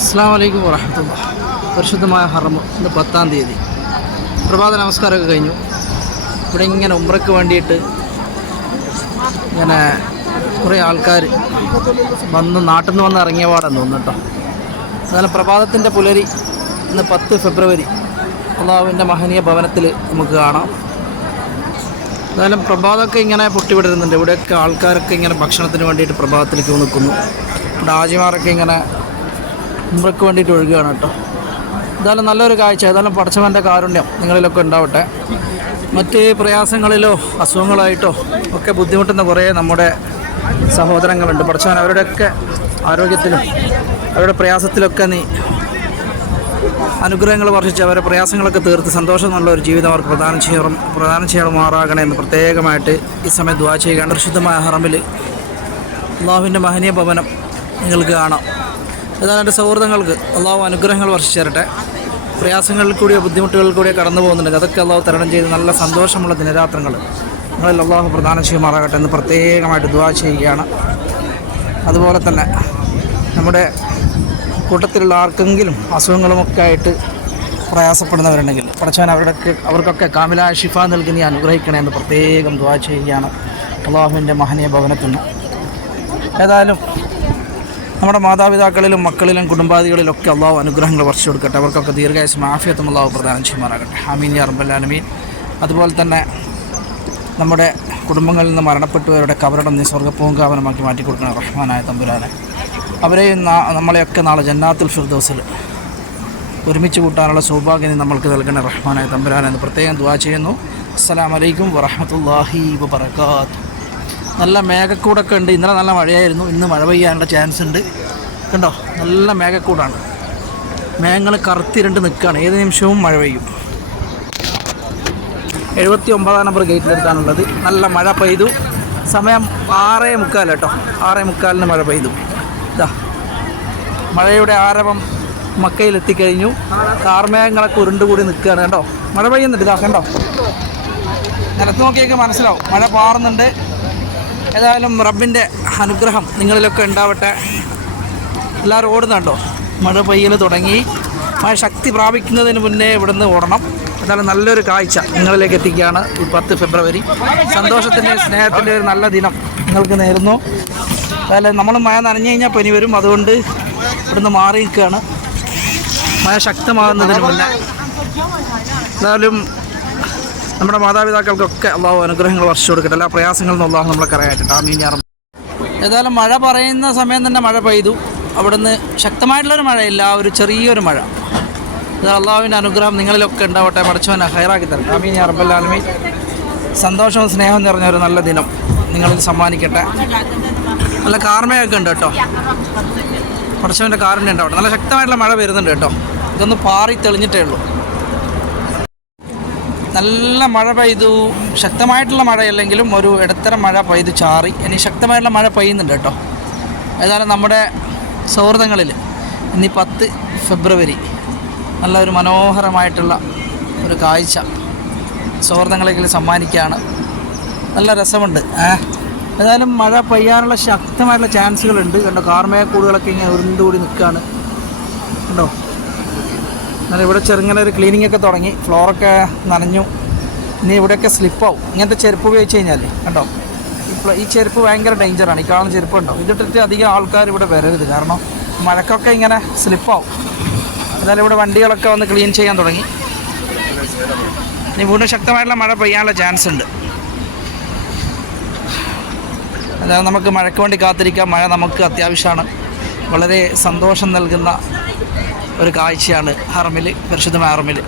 അസ്സാം വലൈക്കും വറഹമത്തുള്ള പരിശുദ്ധമായ ഹറം ഇന്ന് പത്താം തീയതി. പ്രഭാത നമസ്കാരമൊക്കെ കഴിഞ്ഞു. ഇവിടെ ഇങ്ങനെ ഉമ്രയ്ക്ക് വേണ്ടിയിട്ട് ഇങ്ങനെ കുറേ ആൾക്കാർ വന്ന് നാട്ടിൽ നിന്ന് വന്ന് ഇറങ്ങിയ പാടെന്ന് തോന്നുന്നു കേട്ടോ. പ്രഭാതത്തിന്റെ പുലരി ഇന്ന് പത്ത് ഫെബ്രുവരി. അള്ളാഹുവിന്റെ മഹനീയ ഭവനത്തിൽ നമുക്ക് കാണാം. എന്തായാലും പ്രഭാതമൊക്കെ ഇങ്ങനെ പൊട്ടിവിടരുന്നുണ്ട് ഇവിടെയൊക്കെ ആൾക്കാരൊക്കെ ഇങ്ങനെ ഭക്ഷണത്തിന് വേണ്ടിയിട്ട് പ്രഭാതത്തിലേക്ക് നിൽക്കുന്നു. ഇവിടെ ആജിമാരൊക്കെ ഇങ്ങനെ ഉമ്രയ്ക്ക് വേണ്ടിയിട്ട് ഒഴുകുകയാണ് കേട്ടോ. എന്തായാലും നല്ലൊരു കാഴ്ച. ഏതായാലും പടച്ചവന്റെ കാരുണ്യം നിങ്ങളിലൊക്കെ ഉണ്ടാവട്ടെ. മറ്റ് പ്രയാസങ്ങളിലോ അസുഖങ്ങളായിട്ടോ ഒക്കെ ബുദ്ധിമുട്ടുന്ന കുറേ നമ്മുടെ സഹോദരങ്ങളുണ്ട്. പടച്ചവൻ അവരുടെയൊക്കെ ആരോഗ്യത്തിലും അവരുടെ പ്രയാസത്തിലൊക്കെ നീ അനുഗ്രഹങ്ങൾ വർഷിച്ച് അവരുടെ പ്രയാസങ്ങളൊക്കെ തീർത്ത് സന്തോഷമുള്ള ഒരു ജീവിതം അവർക്ക് പ്രദാനം ചെയ്യണം പ്രദാനം ചെയ്യണമാറാകണേ എന്ന് പ്രത്യേകമായിട്ട് ഈ സമയം ദ്വാ ചെയ്യുകയാണ്. ശുദ്ധമായ ഹറമിൽ അള്ളാഹുവിന്റെ മഹനീയ ഭവനം നിങ്ങൾക്ക് കാണാം. ഏതാണ്ട് എന്റെ സൗഹൃദങ്ങൾക്ക്. അള്ളാഹു അനുഗ്രഹങ്ങൾ വർഷിച്ചു തരട്ടെ പ്രയാസങ്ങളിൽ കൂടിയോ ബുദ്ധിമുട്ടുകളിൽ കൂടിയോ കടന്നു പോകുന്നുണ്ടെങ്കിൽ അതൊക്കെ അള്ളാഹു തരണം ചെയ്ത് നല്ല സന്തോഷമുള്ള ദിനരാത്രങ്ങൾ. നിങ്ങളിൽ അള്ളാഹു പ്രദാനം ചെയ്യുമാറാകട്ടെ എന്ന് പ്രത്യേകമായിട്ട് ദുവാ ചെയ്യുകയാണ്. അതുപോലെ തന്നെ നമ്മുടെ കൂട്ടത്തിലുള്ള ആർക്കെങ്കിലും അസുഖങ്ങളുമൊക്കെ ആയിട്ട് പ്രയാസപ്പെടുന്നവരുണ്ടെങ്കിൽ പഠിച്ചവൻ അവരുടെയൊക്കെ അവർക്കൊക്കെ കാമിലായ ഷിഫ നൽകി നീ അനുഗ്രഹിക്കണേ എന്ന് പ്രത്യേകം ദ്വാ ചെയ്യുകയാണ് അള്ളാഹുവിന്റെ മഹനീയ ഭവനത്തിൽ നിന്ന്. ഏതായാലും നമ്മുടെ മാതാപിതാക്കളിലും മക്കളിലും കുടുംബാദികളിലും ഒക്കെ അള്ളാഹു അനുഗ്രഹങ്ങൾ വർഷിച്ചു കൊടുക്കട്ടെ അവർക്കൊക്കെ ദീർഘായുസും ആഫിയത്തും അള്ളാഹു പ്രദാനം ചെയ്യുമാറാകട്ടെ. ഹമീൻ അറബല്ലാനമീൻ അതുപോലെ തന്നെ നമ്മുടെ കുടുംബങ്ങളിൽ നിന്ന് മരണപ്പെട്ടവരുടെ കബറിടം നീ സ്വർഗപ്പൂങ്കാവനമാക്കി മാറ്റി കൊടുക്കണം റഹ്മാനായ തമ്പുരാനെ. അവരെയും നമ്മളെയൊക്കെ നാളെ ജന്നാത്തുൽ ഫിർദോസിൽ ഒരുമിച്ച് കൂട്ടാനുള്ള സൗഭാഗ്യം നമ്മൾക്ക് നൽകണേ റഹ്മാനായ തമ്പുരാനെന്ന് പ്രത്യേകം ദുവാ ചെയ്യുന്നു. അസ്സാം വലൈക്കും വറഹമത്തല്ലാഹി വബർക്കാത്തു നല്ല മേഘക്കൂടൊക്കെ ഉണ്ട്. ഇന്നലെ നല്ല മഴയായിരുന്നു. ഇന്ന് മഴ പെയ്യാനുള്ള ചാൻസ് ഉണ്ട്. കണ്ടോ? നല്ല മേഘക്കൂടാണ്. മേഘങ്ങൾ കറുത്തിരണ്ട് നിൽക്കുകയാണ്. ഏത് നിമിഷവും മഴ പെയ്യും. എഴുപത്തി ഒമ്പതാം നമ്പർ ഗേറ്റിലെടുത്താണുള്ളത് നല്ല മഴ പെയ്തു. സമയം ആറേ മുക്കാൽ കേട്ടോ. ആറേ മുക്കാലിന് മഴ പെയ്തു. ഇതാ മഴയുടെ ആരവം മക്കയിലെത്തിക്കഴിഞ്ഞു. കാർമേഘങ്ങളൊക്കെ ഉരുണ്ടുകൂടി നിൽക്കുകയാണ്. കേട്ടോ മഴ പെയ്യുന്നുണ്ട്. ഇതാ കണ്ടോ? നിലത്ത് നോക്കിയൊക്കെ മനസ്സിലാവും. മഴ പാറുന്നുണ്ട്. ഏതായാലും റബ്ബിന്റെ അനുഗ്രഹം നിങ്ങളിലൊക്കെ ഉണ്ടാവട്ടെ. എല്ലാവരും ഓടുന്നുണ്ടോ? മഴ പെയ്യൽ തുടങ്ങി. മഴ ശക്തി പ്രാപിക്കുന്നതിന് മുന്നേ ഇവിടുന്ന് ഓടണം. എന്നാലും നല്ലൊരു കാഴ്ച നിങ്ങളിലേക്ക് എത്തിക്കുകയാണ് ഈ പത്ത് ഫെബ്രുവരി. സന്തോഷത്തിന്റെ സ്നേഹത്തിന്റെ ഒരു നല്ല ദിനം നിങ്ങൾക്ക് നേരുന്നു. അതായത് നമ്മൾ മഴ നനഞ്ഞു കഴിഞ്ഞാൽ പനി വരും. അതുകൊണ്ട് ഇവിടുന്ന് മാറി നിൽക്കുകയാണ് മഴ ശക്തമാകുന്നതിന് മുന്നേ. ഏതായാലും നമ്മുടെ മാതാപിതാക്കൾക്കൊക്കെ അള്ളാഹു അനുഗ്രഹങ്ങൾ വർഷിച്ചു കൊടുക്കട്ടെ. എല്ലാ പ്രയാസങ്ങളിൽ നിന്നും അള്ളാഹു നമ്മളെ കരയായിട്ട് ആമീൻ റബ്ബ്. ഏതായാലും മഴ പറയുന്ന സമയം തന്നെ മഴ പെയ്തു. അവിടുന്ന് ശക്തമായിട്ടുള്ളൊരു മഴയില്ല ഒരു ചെറിയൊരു മഴ. അള്ളാഹുവിന്റെ അനുഗ്രഹം നിങ്ങളിലൊക്കെ ഉണ്ടാവട്ടെ. പഠിച്ചവനെ ഹൈറാക്കി തരട്ടെ. ആമീൻ യാ റബ്ബല്ലാലമീൻ സന്തോഷവും സ്നേഹം നിറഞ്ഞ ഒരു നല്ല ദിനം നിങ്ങളിൽ സമ്മാനിക്കട്ടെ. നല്ല കാർമയൊക്കെ ഉണ്ട് കേട്ടോ. പഠിച്ചവന്റെ കാറിന്റെ ഉണ്ടാവട്ടെ. നല്ല ശക്തമായിട്ടുള്ള മഴ വരുന്നുണ്ട് കേട്ടോ. ഇതൊന്ന് പാറി തെളിഞ്ഞിട്ടേ ഉള്ളൂ. നല്ല മഴ പെയ്തു. ശക്തമായിട്ടുള്ള മഴയല്ലെങ്കിലും ഒരു ഇടത്തരം മഴ പെയ്തു ചാറി. ഇനി ശക്തമായിട്ടുള്ള മഴ പെയ്യുന്നുണ്ട് കേട്ടോ. ഏതായാലും നമ്മുടെ സൗഹൃദങ്ങളിൽ ഇനി പത്ത് ഫെബ്രുവരി നല്ല ഒരു മനോഹരമായിട്ടുള്ള ഒരു കാഴ്ച സൗഹൃദങ്ങളെങ്കിൽ സമ്മാനിക്കുകയാണ്. നല്ല രസമുണ്ട്. ഏതായാലും മഴ പെയ്യാനുള്ള ശക്തമായിട്ടുള്ള ചാൻസുകളുണ്ട്. കണ്ടോ കാർമേക്കൂടുകളൊക്കെ ഇങ്ങനെ ഉരുണ്ടുകൂടി നിൽക്കുകയാണ്. കണ്ടോ? എന്നാൽ ഇവിടെ ചെറുങ്ങനെ ഒരു ക്ലീനിങ് ഒക്കെ തുടങ്ങി. ഫ്ലോറൊക്കെ നനഞ്ഞു. ഇനി ഇവിടെയൊക്കെ സ്ലിപ്പാവും ഇങ്ങനത്തെ ചെരുപ്പ് ഉപയോഗിച്ച് കഴിഞ്ഞാൽ കണ്ടോ? ഇപ്പോൾ ഈ ചെരുപ്പ് ഭയങ്കര ഡേഞ്ചറാണ് ഈ കാണുന്ന ചെരുപ്പ് ഉണ്ടോ ഇതിട്ടിട്ട് അധികം ആൾക്കാർ ഇവിടെ വരരുത്. കാരണം മഴക്കൊക്കെ ഇങ്ങനെ സ്ലിപ്പാവും എന്നാലും ഇവിടെ വണ്ടികളൊക്കെ വന്ന് ക്ലീൻ ചെയ്യാൻ തുടങ്ങി. ഇനി വീണ്ടും ശക്തമായിട്ടുള്ള മഴ പെയ്യാനുള്ള ചാൻസ് ഉണ്ട്. അതായത് നമുക്ക് മഴയ്ക്ക് വേണ്ടി കാത്തിരിക്കാം. മഴ നമുക്ക് അത്യാവശ്യമാണ്. വളരെ സന്തോഷം നൽകുന്ന ഒരു കാഴ്ചയാണ് ഹറമിൽ പരിശുദ്ധമായ ഹറമിൽ